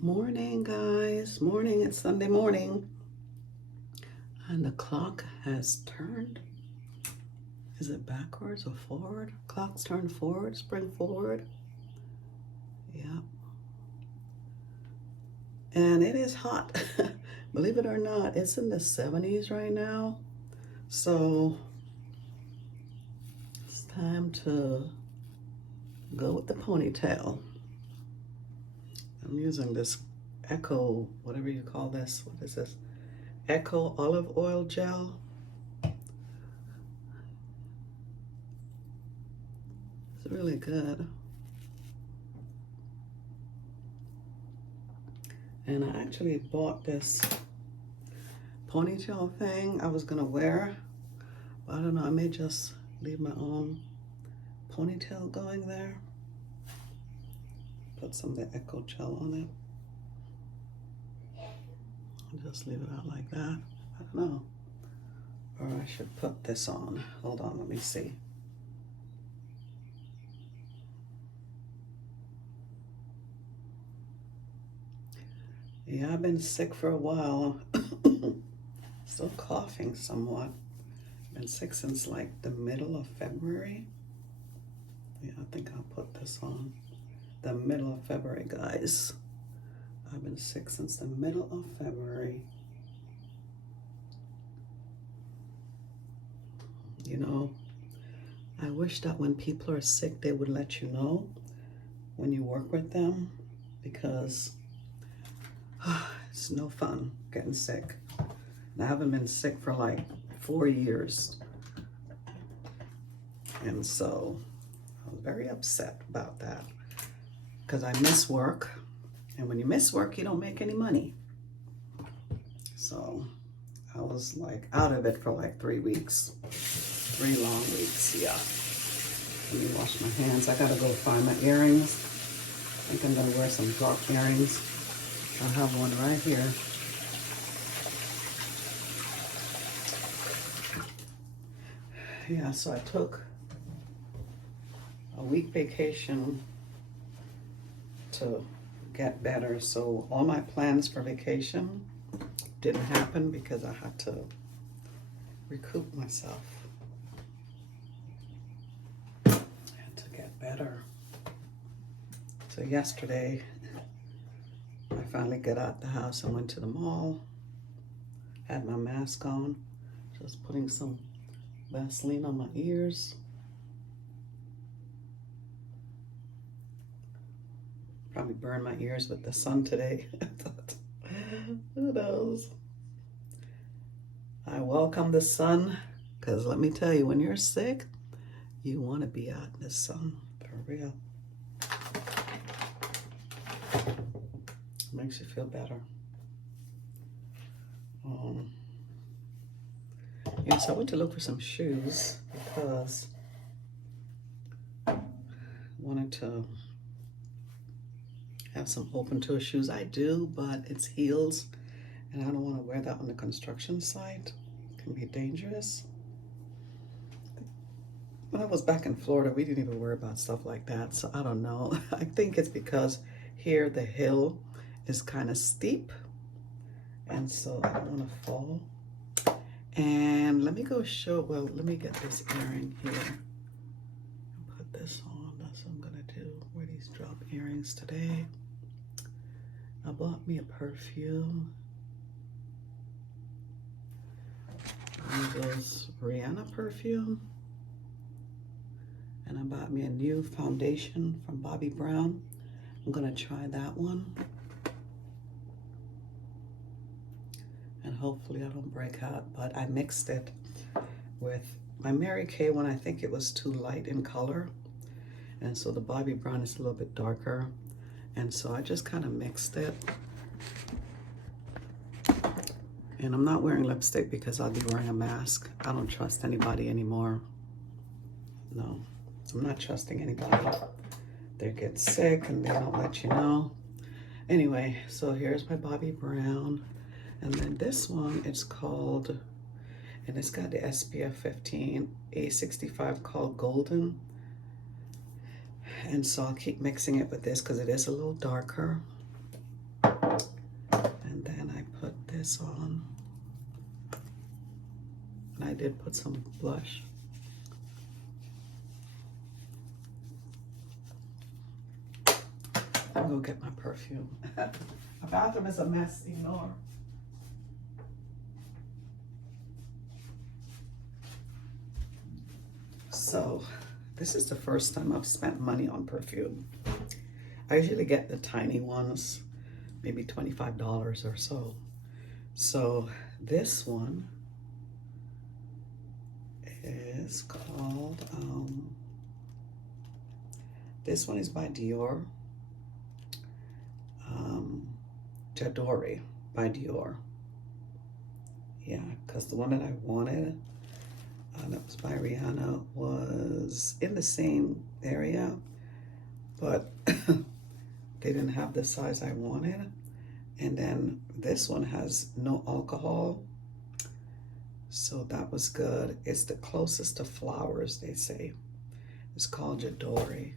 Morning, guys. Morning. It's Sunday morning. And the clock has turned. Is it backwards or forward? Clock's turned forward, spring forward. Yeah. And it is hot. Believe it or not, it's in the 70s right now. So it's time to go with the ponytail. I'm using this Echo, whatever you call this. What is this? Echo olive oil gel. It's really good. And I actually bought this ponytail thing I was gonna wear. But I don't know, I may just leave my own ponytail going there. Put some of the Echo gel on it. And just leave it out like that. I don't know. Or I should put this on. Hold on, let me see. Yeah, I've been sick for a while. Still coughing somewhat. Been sick since like the middle of February. Yeah, I think I'll put this on. The middle of February, guys. I've been sick since the middle of February. You know, I wish that when people are sick, they would let you know when you work with them, because it's no fun getting sick. And I haven't been sick for like 4 years. And so I was very upset about that because I miss work. And when you miss work, you don't make any money. So I was like out of it for like 3 weeks. 3 long weeks, yeah. Let me wash my hands. I gotta go find my earrings. I think I'm gonna wear some dark earrings. I have one right here. Yeah, so I took a week vacation to get better. So all my plans for vacation didn't happen because I had to recoup myself. I had to get better. So yesterday, I finally got out the house and went to the mall. Had my mask on, just putting some Vaseline on my ears. Probably burned my ears with the sun today. Who knows? I welcome the sun, because let me tell you, when you're sick, you want to be out in the sun, for real. Makes you feel better. Yes, I went to look for some shoes because I wanted to have some open toe shoes. I do, but it's heels, and I don't want to wear that on the construction site. It can be dangerous. When I was back in Florida, we didn't even worry about stuff like that, so I don't know. I think it's because here the hill is kind of steep, and so I don't want to fall. And let me go show, well, let me get this earring here. Put this on, that's what I'm gonna do. Wear these drop earrings today. I bought me a perfume. One of those Rihanna perfume. And I bought me a new foundation from Bobbi Brown. I'm gonna try that one. And hopefully I don't break out, but I mixed it with my Mary Kay one. I think it was too light in color. And so the Bobbi Brown is a little bit darker. And so I just kind of mixed it. And I'm not wearing lipstick because I'll be wearing a mask. I don't trust anybody anymore. No, I'm not trusting anybody. They get sick and they don't let you know. Anyway, so here's my Bobbi Brown. And then this one, it's called, and it's got the SPF 15, A65, called Golden. And so I'll keep mixing it with this because it is a little darker. this on. And I did put some blush. I'm gonna get my perfume. My bathroom is a mess, ignore. So this is the first time I've spent money on perfume. I usually get the tiny ones, maybe $25 or so. So this one is called, this one is by Dior. J'Adore by Dior. Yeah, because the one that I wanted, that was by Rihanna, was in the same area, but they didn't have the size I wanted. And then this one has no alcohol, so that was good. It's the closest to flowers, they say. It's called J'Adore.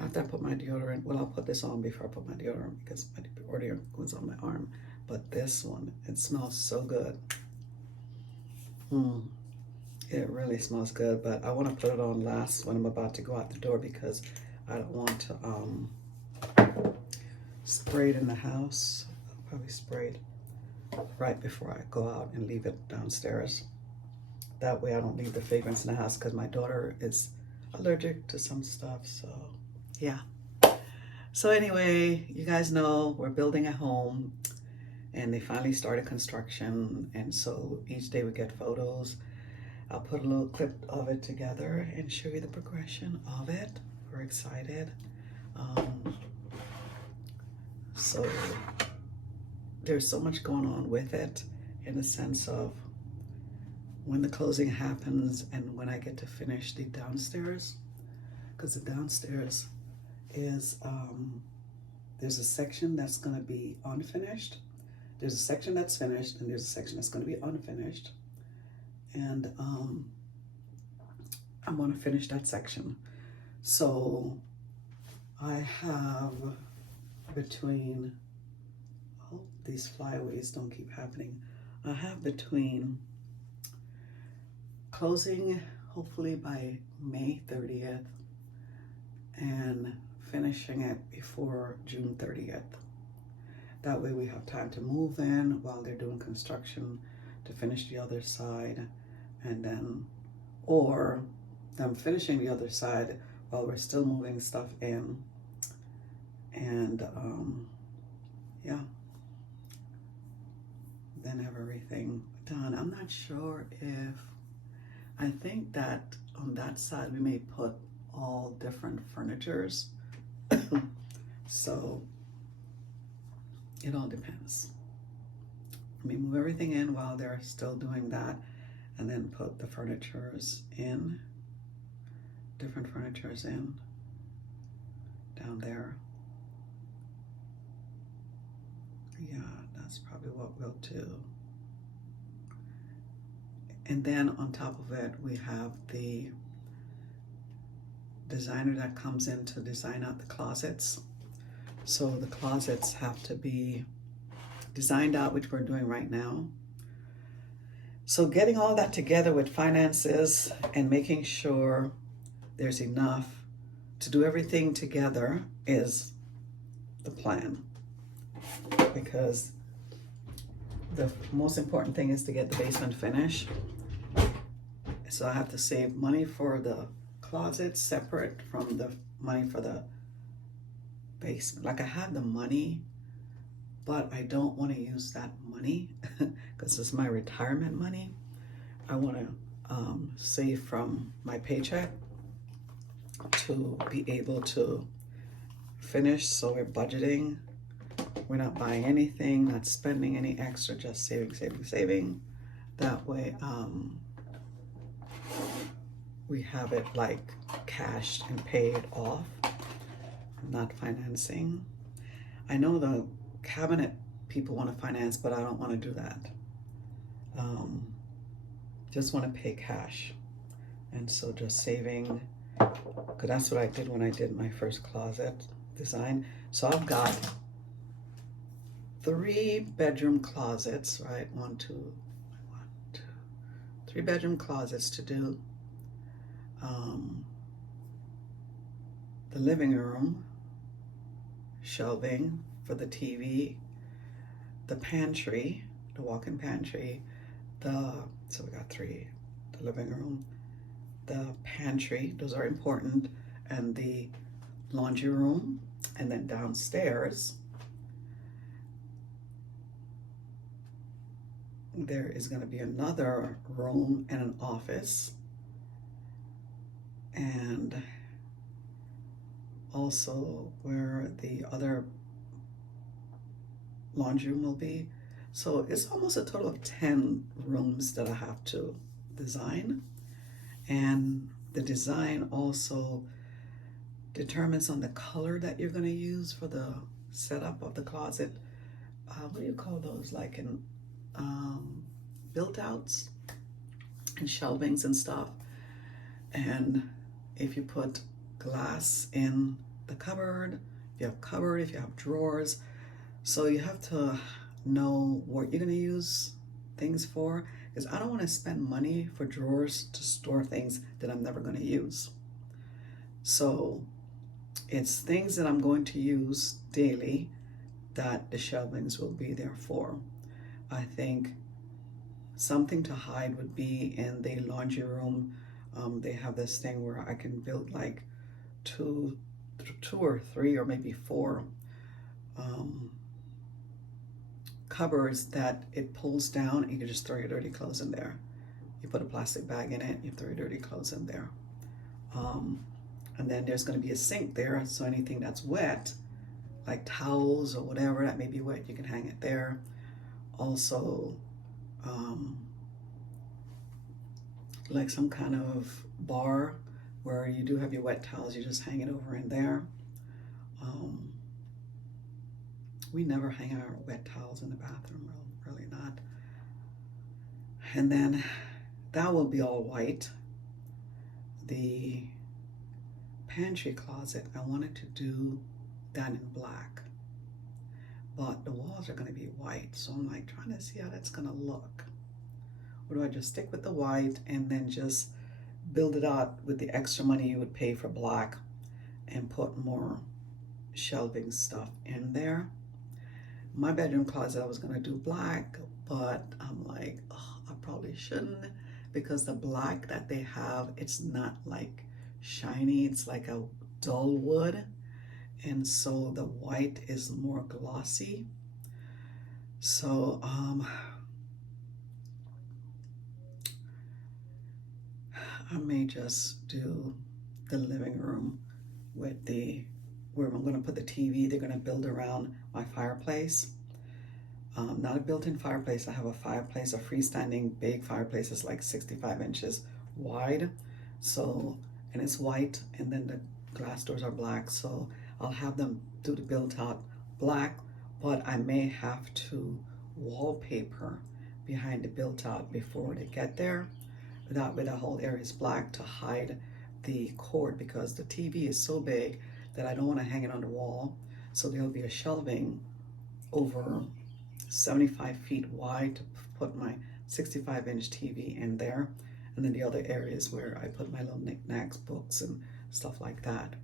After I put my deodorant, well, I'll put this on before I put my deodorant because my deodorant goes on my arm. But this one, it smells so good. It really smells good, but I want to put it on last when I'm about to go out the door because I don't want to spray it in the house. I'll probably spray it right before I go out and leave it downstairs. That way I don't leave the fragrance in the house because my daughter is allergic to some stuff, so yeah. So anyway, you guys know we're building a home and they finally started construction, and so each day we get photos. I'll put a little clip of it together and show you the progression of it. We're excited. So there's so much going on with it in the sense of when the closing happens and when I get to finish the downstairs, because the downstairs is, there's a section that's going to be unfinished. There's a section that's finished and there's a section that's going to be unfinished. And I'm going to finish that section. So I have between, oh, these flyaways don't keep happening. I have between closing hopefully by May 30th and finishing it before June 30th. That way we have time to move in while they're doing construction to finish the other side, and then, or them finishing the other side while we're still moving stuff in. And yeah, then have everything done. I'm not sure if, I think that on that side we may put all different furnitures. So it all depends. We move everything in while they're still doing that, and then put the furnitures in, different furnitures in down there. Yeah, that's probably what we'll do. And then on top of it, we have the designer that comes in to design out the closets. So the closets have to be designed out, which we're doing right now. So getting all that together with finances and making sure there's enough to do everything together is the plan. Because the most important thing is to get the basement finished. So I have to save money for the closet separate from the money for the basement. Like I have the money, but I don't want to use that money because it's my retirement money. I want to save from my paycheck to be able to finish. So we're budgeting. We're not buying anything, not spending any extra, just saving, saving, saving. That way, we have it like cashed and paid off, not financing. I know the cabinet people want to finance, but I don't want to do that. Just want to pay cash. And so just saving, because that's what I did when I did my first closet design. So I've got 3-bedroom closets, right? 3-bedroom closets to do. The living room, shelving for the TV, the pantry, the walk-in pantry, so we got 3, the living room, the pantry, those are important, and the laundry room, and then downstairs there is going to be another room and an office, and also where the other laundry room will be. So it's almost a total of 10 rooms that I have to design, and the design also determines on the color that you're going to use for the setup of the closet. What do you call those, like in built outs and shelvings and stuff. And if you put glass in the cupboard, if you have drawers, so you have to know what you're going to use things for, because I don't want to spend money for drawers to store things that I'm never going to use. So it's things that I'm going to use daily that the shelvings will be there for. I think something to hide would be in the laundry room. They have this thing where I can build like two or 3 or maybe 4 cupboards that it pulls down, and you can just throw your dirty clothes in there. You put a plastic bag in it, you throw your dirty clothes in there. And then there's going to be a sink there, so anything that's wet, like towels or whatever that may be wet, you can hang it there. Also, like some kind of bar where you do have your wet towels, you just hang it over in there. We never hang our wet towels in the bathroom, really not. And then that will be all white. The pantry closet, I wanted to do that in black, but the walls are going to be white, so I'm like trying to see how that's going to look. Or do I just stick with the white and then just build it out with the extra money you would pay for black and put more shelving stuff in there? My bedroom closet, I was going to do black, but I'm like, oh, I probably shouldn't, because the black that they have, it's not like shiny, it's like a dull wood, and so the white is more glossy. So I may just do the living room with where I'm going to put the TV. They're going to build around my fireplace. Not a built-in fireplace. I have a fireplace, a freestanding big fireplace. It's like 65 inches wide. So, and it's white, and then the glass doors are black. So I'll have them do the built-out black, but I may have to wallpaper behind the built-out before they get there. That way the whole area is black to hide the cord, because the TV is so big that I don't want to hang it on the wall. So there'll be a shelving over 75 feet wide to put my 65-inch TV in there, and then the other areas where I put my little knickknacks, books, and stuff like that.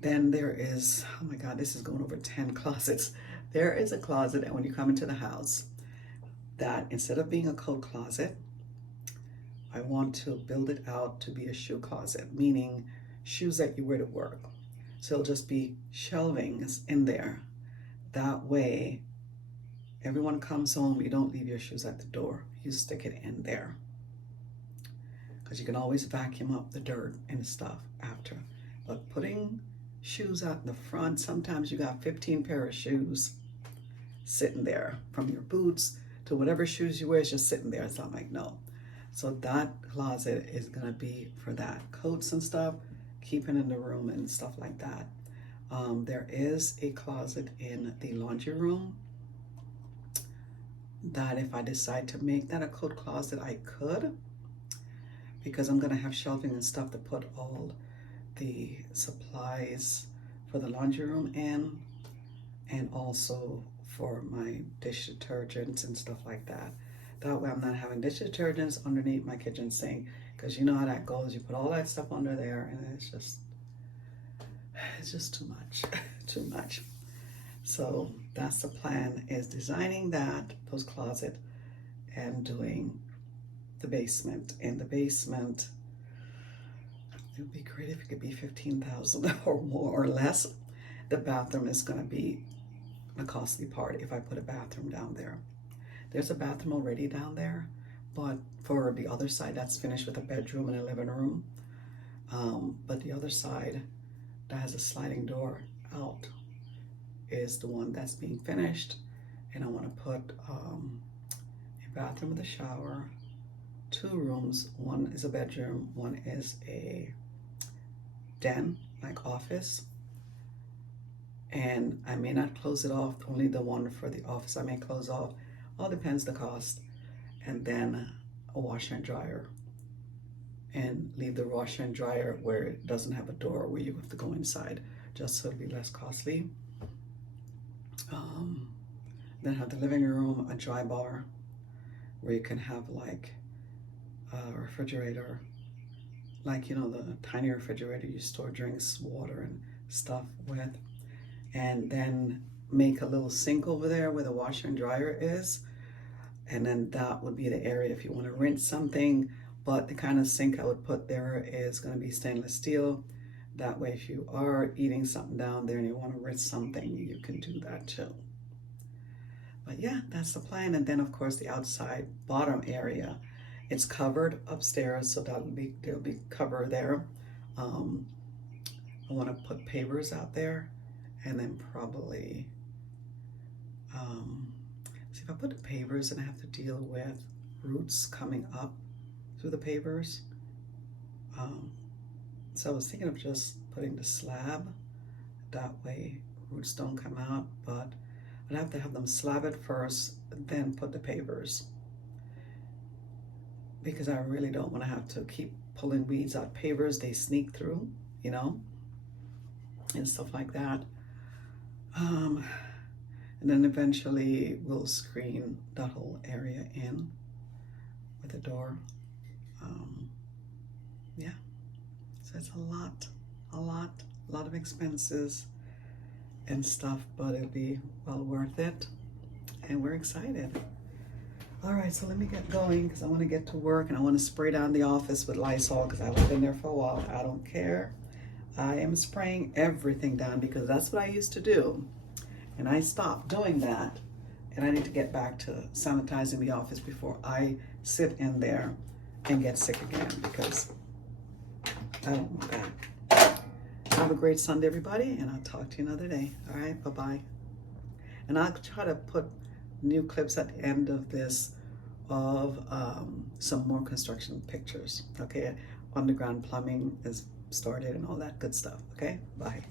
Then there is, oh my God, this is going over 10 closets. There is a closet, and when you come into the house, that instead of being a coat closet, I want to build it out to be a shoe closet, meaning shoes that you wear to work. So it'll just be shelvings in there. That way, everyone comes home, you don't leave your shoes at the door. You stick it in there, because you can always vacuum up the dirt and stuff after. But putting shoes out in the front, sometimes you got 15 pair of shoes sitting there, from your boots to whatever shoes you wear, is just sitting there. It's not like, no. So that closet is going to be for that. Coats and stuff, keeping in the room and stuff like that. There is a closet in the laundry room that if I decide to make that a coat closet, I could, because I'm going to have shelving and stuff to put all the supplies for the laundry room in. and also for my dish detergents and stuff like that. That way I'm not having dish detergents underneath my kitchen sink, because you know how that goes. You put all that stuff under there and it's just too much, too much. So that's the plan, is designing those closet and doing the basement. In the basement, it would be great if it could be 15,000 or more or less. The bathroom is going to be a costly part if I put a bathroom down there. There's a bathroom already down there, but for the other side, that's finished with a bedroom and a living room. But the other side that has a sliding door out is the one that's being finished, and I want to put a bathroom with a shower, 2 rooms. One is a bedroom, one is a den, like office. And I may not close it off, only the one for the office I may close off. All depends the cost. And then a washer and dryer. And leave the washer and dryer where it doesn't have a door where you have to go inside, just so it'll be less costly. Then have the living room, a dry bar, where you can have like a refrigerator, like, you know, the tiny refrigerator you store drinks, water, and stuff with. And then make a little sink over there where the washer and dryer is. And then that would be the area if you want to rinse something. But the kind of sink I would put there is going to be stainless steel. That way, if you are eating something down there and you want to rinse something, you can do that too. But yeah, that's the plan. And then of course the outside bottom area, it's covered upstairs, so there'll be cover there. I want to put pavers out there, and then probably see if I put the pavers and I have to deal with roots coming up through the pavers. So I was thinking of just putting the slab, that way roots don't come out, but I'd have to have them slab it first, then put the pavers, because I really don't want to have to keep pulling weeds out. Pavers, they sneak through, you know, and stuff like that. And then eventually we'll screen that whole area in with a door. Yeah, so it's a lot of expenses and stuff, but it'll be well worth it, and we're excited. All right, so let me get going, because I want to get to work, and I want to spray down the office with Lysol, because I haven't been there for a while. I don't care. I am spraying everything down because that's what I used to do, and I stopped doing that, and I need to get back to sanitizing the office before I sit in there and get sick again, because I don't want that. Have a great Sunday, everybody, and I'll talk to you another day. All right, bye-bye. And I'll try to put new clips at the end of this of some more construction pictures. Okay, underground plumbing is started and all that good stuff. Okay, bye.